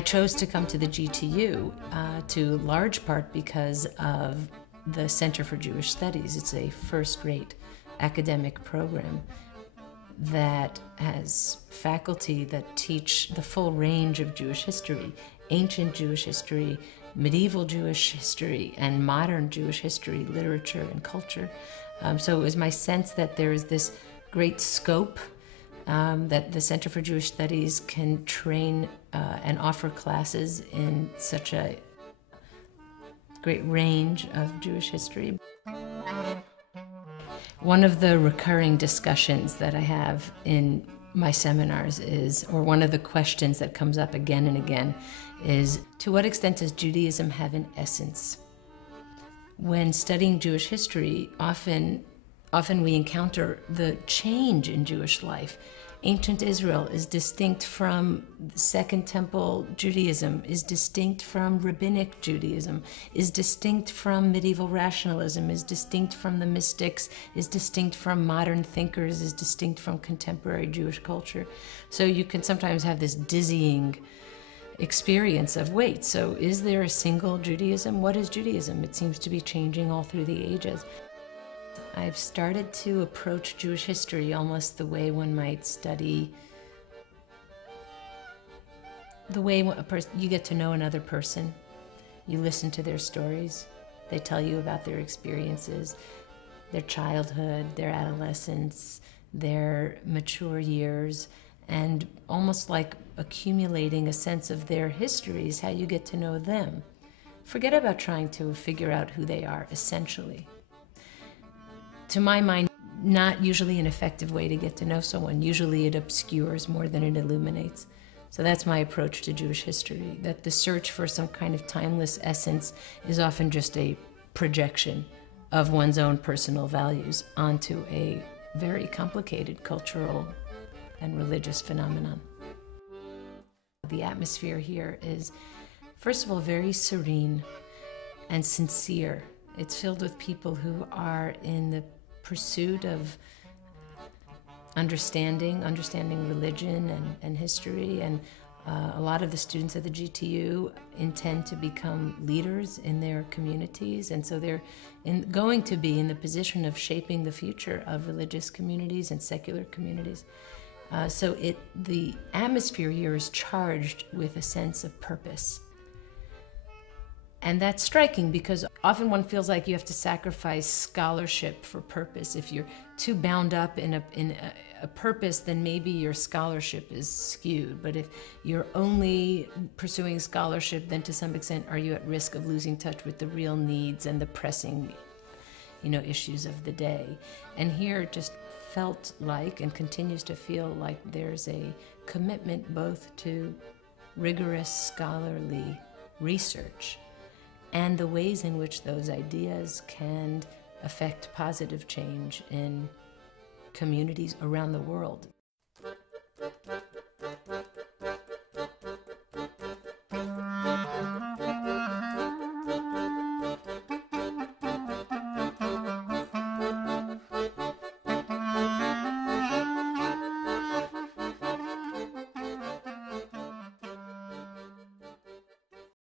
I chose to come to the GTU to large part because of the Center for Jewish Studies. It's a first-rate academic program that has faculty that teach the full range of Jewish history, ancient Jewish history, medieval Jewish history, and modern Jewish history, literature, and culture. So it was my sense that there is this great scope that the Center for Jewish Studies can train and offer classes in such a great range of Jewish history. One of the recurring discussions that I have in my seminars is, or one of the questions that comes up again and again is, to what extent does Judaism have an essence? When studying Jewish history, often we encounter the change in Jewish life. Ancient Israel is distinct from Second Temple Judaism, is distinct from Rabbinic Judaism, is distinct from medieval rationalism, is distinct from the mystics, is distinct from modern thinkers, is distinct from contemporary Jewish culture. So you can sometimes have this dizzying experience of, wait, so is there a single Judaism? What is Judaism? It seems to be changing all through the ages. I've started to approach Jewish history almost the way one might study, the way you get to know another person. You listen to their stories. They tell you about their experiences, their childhood, their adolescence, their mature years, and almost like accumulating a sense of their history is how you get to know them. Forget about trying to figure out who they are, essentially. To my mind, not usually an effective way to get to know someone. Usually it obscures more than it illuminates. So that's my approach to Jewish history, that the search for some kind of timeless essence is often just a projection of one's own personal values onto a very complicated cultural and religious phenomenon. The atmosphere here is, first of all, very serene and sincere. It's filled with people who are in the pursuit of understanding religion and history, and a lot of the students at the GTU intend to become leaders in their communities, and so they're going to be in the position of shaping the future of religious communities and secular communities. So the atmosphere here is charged with a sense of purpose. And that's striking because often one feels like you have to sacrifice scholarship for purpose. If you're too bound up in a purpose, then maybe your scholarship is skewed. But if you're only pursuing scholarship, then to some extent are you at risk of losing touch with the real needs and the pressing, issues of the day. And here it just felt like, and continues to feel like, there's a commitment both to rigorous scholarly research and the ways in which those ideas can affect positive change in communities around the world.